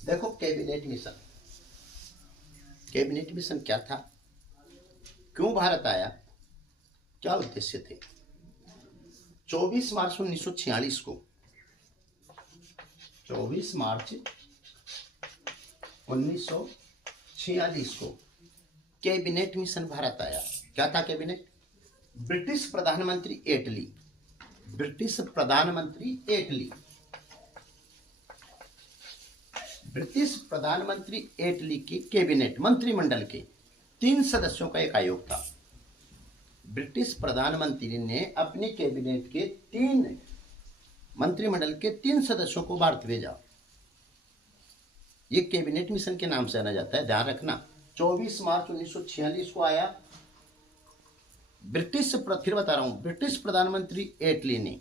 देखो, cabinet mission क्या था, क्यों भारत आया, क्या उद्देश्य थे। 24 मार्च 1946 को 24 मार्च 1946 को कैबिनेट मिशन भारत आया। क्या था कैबिनेट? ब्रिटिश प्रधानमंत्री एटली के कैबिनेट मंत्रिमंडल के 3 सदस्यों का एक आयोग था। ब्रिटिश प्रधानमंत्री ने अपने कैबिनेट के 3 मंत्रिमंडल के 3 सदस्यों को भारत भेजा। ये कैबिनेट मिशन के नाम से जाना जाता है, ध्यान रखना। 24 मार्च 1946 को आया। फिर बता रहा हूं, ब्रिटिश प्रधानमंत्री एटली ने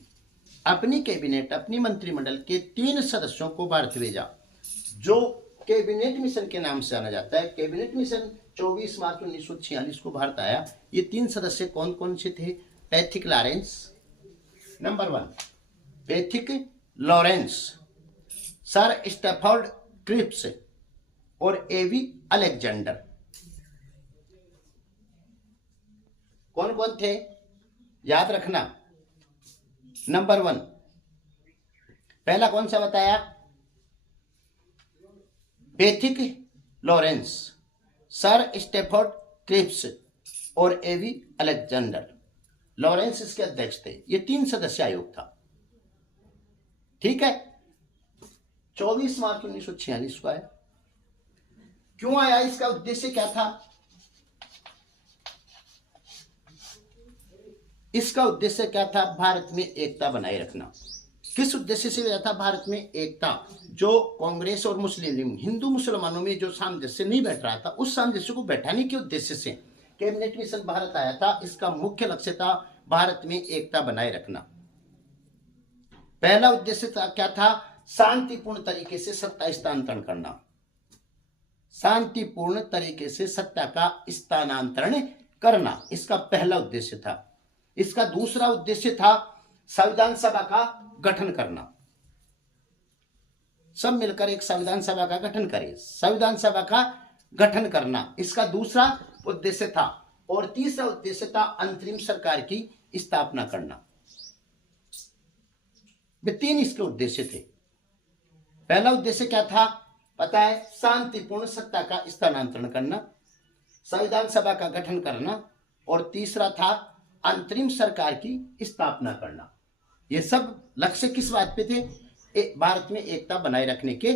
अपनी कैबिनेट, अपनी मंत्रिमंडल के 3 सदस्यों को भारत भेजा, जो कैबिनेट मिशन के नाम से जाना जाता है। कैबिनेट मिशन 24 मार्च 1946 को भारत आया। ये 3 सदस्य कौन कौन से थे? Pethick Lawrence, number 1 Pethick Lawrence, sir Stafford Cripps और एवी अलेक्जेंडर। कौन कौन थे? याद रखना। नंबर 1 पहला कौन सा बताया? Pethick Lawrence, sir Stafford Cripps और एवी अलेक्जेंडर। लॉरेंस इसके अध्यक्ष थे। ये 3 सदस्य आयोग था, ठीक है। 24 मार्च 1946 को आया। क्यों आया? इसका उद्देश्य क्या था? इसका उद्देश्य क्या था? भारत में एकता बनाए रखना। किस उद्देश्य से था भारत में एकता? जो कांग्रेस और मुस्लिम लीग, हिंदू मुसलमानों में जो सामंजस्य नहीं बैठ रहा था, उस सामंजस्य को बैठाने के उद्देश्य से कैबिनेट मिशन भारत आया था। इसका मुख्य लक्ष्य था भारत में एकता बनाए रखना। पहला उद्देश्य था, क्या था? शांतिपूर्ण तरीके से सत्ता स्थानांतरण करना। शांतिपूर्ण तरीके से सत्ता का स्थानांतरण करना, इसका पहला उद्देश्य था। इसका दूसरा उद्देश्य था संविधान सभा का गठन करना। सब मिलकर एक संविधान सभा का गठन करें, संविधान सभा का गठन करना, इसका दूसरा उद्देश्य था। और तीसरा उद्देश्य था अंतरिम सरकार की स्थापना करना। ये 3 इसके उद्देश्य थे। पहला उद्देश्य क्या था पता है? शांतिपूर्ण सत्ता का स्थानांतरण करना, संविधान सभा का गठन करना, और तीसरा था अंतरिम सरकार की स्थापना करना। ये सब लक्ष्य किस बात पे थे? भारत में एकता बनाए रखने के